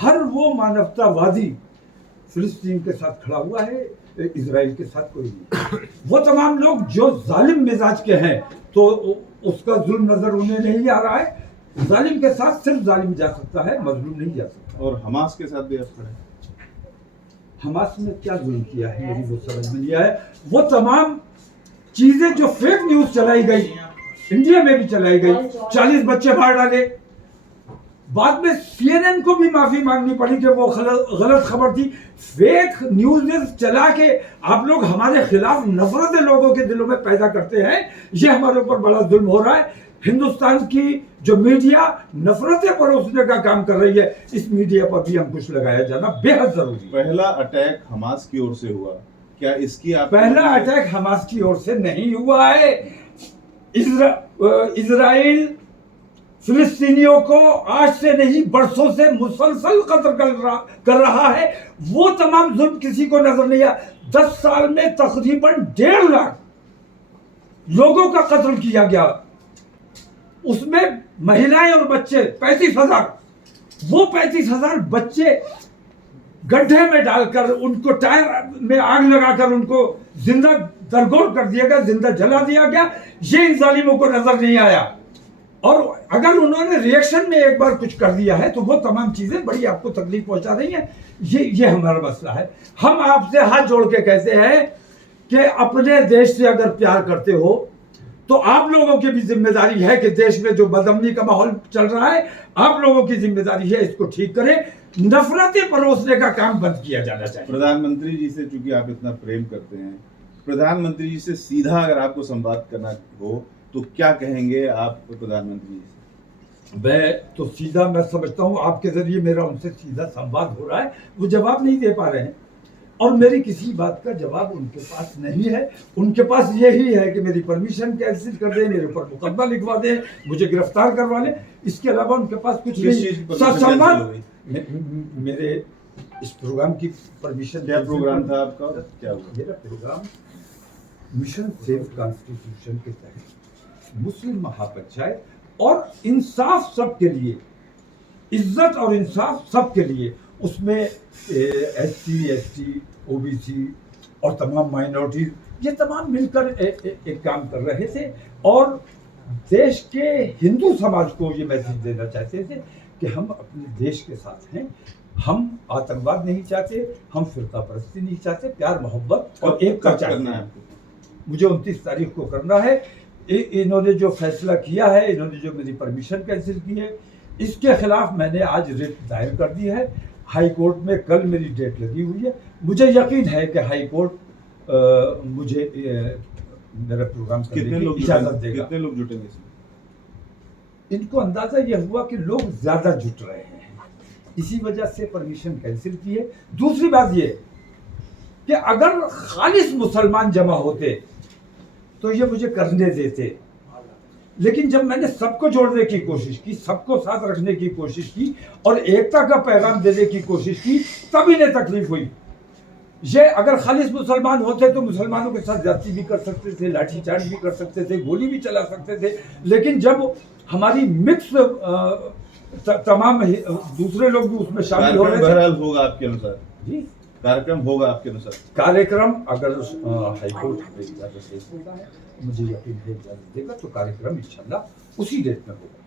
हर वो मानवतावादी फिलिस्तीन के साथ खड़ा हुआ है, इजराइल के साथ कोई नहीं। वो तमाम लोग जो जालिम मिजाज के हैं तो उसका जुल्म नजर उन्हें नहीं आ रहा है। जालिम के साथ सिर्फ जालिम जा सकता है, मजलूम नहीं जा सकता। और हमास के साथ भी आप खड़े, हमास ने क्या जुल्म किया है मेरी वो समझ में नहीं आया। वो तमाम चीजें जो फेक न्यूज चलाई गई, इंडिया में भी चलाई गई, 40 बच्चे मार डाले, बाद में CNN को भी माफी मांगनी पड़ी कि वो गलत खबर थी। फेक न्यूज चला के आप लोग हमारे खिलाफ नफरतें लोगों के दिलों में पैदा करते हैं। ये हमारे ऊपर बड़ा जुल्म हो रहा है। हिंदुस्तान की जो मीडिया नफरतें परोसने का काम कर रही है, इस मीडिया पर भी अंकुश लगाया जाना बेहद जरूरी है। पहला अटैक हमास की ओर से हुआ, क्या इसकी आप पहला अटैक हमास की ओर से नहीं हुआ है। इजराइल फिलिस्तीनियों को आज से नहीं बरसों से मुसलसल कत्ल कर रहा है। वो तमाम जुल्म किसी को नजर नहीं आया। 10 साल में तकरीबन 1.5 लाख लोगों का कत्ल किया गया, उसमें महिलाएं और बच्चे 35,000। वो 35,000 बच्चे गड्ढे में डालकर, उनको टायर में आग लगाकर उनको जिंदा दरगोर कर दिया गया, जिंदा जला दिया गया। ये इन जालिमों को नजर नहीं आया। और अगर उन्होंने रिएक्शन में एक बार कुछ कर दिया है तो वो तमाम चीजें बड़ी आपको तकलीफ पहुंचा रही हैं। ये हमारा मसला है। हम आपसे हाथ जोड़ के कहते हैं कि अपने देश से अगर प्यार करते हो तो आप लोगों की भी जिम्मेदारी है कि देश में जो बदअमनी का माहौल चल रहा है, आप लोगों की जिम्मेदारी है इसको ठीक करें। नफरतें परोसने का काम बंद किया जाना चाहिए। प्रधानमंत्री जी से चूंकि आप इतना प्रेम करते हैं, प्रधानमंत्री जी से सीधा अगर आपको संवाद करना हो तो क्या कहेंगे आप प्रधानमंत्री जी से? मैं तो सीधा, मैं समझता हूँ आपके जरिए मेरा उनसे सीधा संवाद हो रहा है, वो जवाब नहीं दे पा रहे हैं और मेरी किसी बात का जवाब उनके पास नहीं है। उनके पास यही है कि मेरी परमिशन कैंसिल कर दें, मेरे ऊपर मुकदमा लिखवा दें, मुझे गिरफ्तार करवा लें। इसके अलावा उनके पास कुछ नहीं। संवाद मेरे इस प्रोग्राम की परमिशन। क्या प्रोग्राम था आपका? क्या हुआ? मेरा प्रोग्राम मिशन सेव कॉन्स्टिट्यूशन के तहत मुस्लिम महापंचायत और इंसाफ सबके लिए, इज्जत और इंसाफ सबके लिए, उसमें SC ST OBC और तमाम माइनॉरिटीज, ये तमाम मिलकर एक काम कर रहे थे और देश के हिंदू समाज को ये मैसेज देना चाहते थे कि हम अपने देश के साथ हैं। हम आतंकवाद नहीं चाहते, हम फिरका परस्ती नहीं चाहते, प्यार मोहब्बत और एकता चाहते हैं। मुझे 29 तारीख को करना है। इन्होंने जो फैसला किया है, इन्होंने जो मेरी परमिशन कैंसिल की है, इसके खिलाफ मैंने आज रिट दायर कर दी है हाई कोर्ट में। कल मेरी डेट लगी हुई है। मुझे यकीन है कि हाई कोर्ट मुझे मेरा प्रोग्राम करने की इजाजत देगा। कितने लोग जुटेंगे इसमें? इनको अंदाजा यह हुआ कि लोग ज्यादा जुट रहे हैं, इसी वजह से परमिशन कैंसिल की है। दूसरी बात ये कि अगर खालिस मुसलमान जमा होते तो ये मुझे करने देते, लेकिन जब मैंने सबको जोड़ने की कोशिश की, सबको साथ रखने की कोशिश की और एकता का पैगाम देने की कोशिश की, तब इन्हें तकलीफ हुई। ये अगर खालिस मुसलमान होते तो मुसलमानों के साथ जाति भी कर सकते थे, लाठीचार्ज भी कर सकते थे, गोली भी चला सकते थे। लेकिन जब हमारी मिक्स तमाम दूसरे लोग भी उसमें शामिल हो रहे थे। बहरहाल होगा आपके अनुसार जी, कार्यक्रम होगा आपके अनुसार? कार्यक्रम अगर हाईकोर्ट में इजाजत देगा, मुझे यकीन है इजाजत देगा, तो कार्यक्रम इंशाल्लाह उसी डेट में होगा।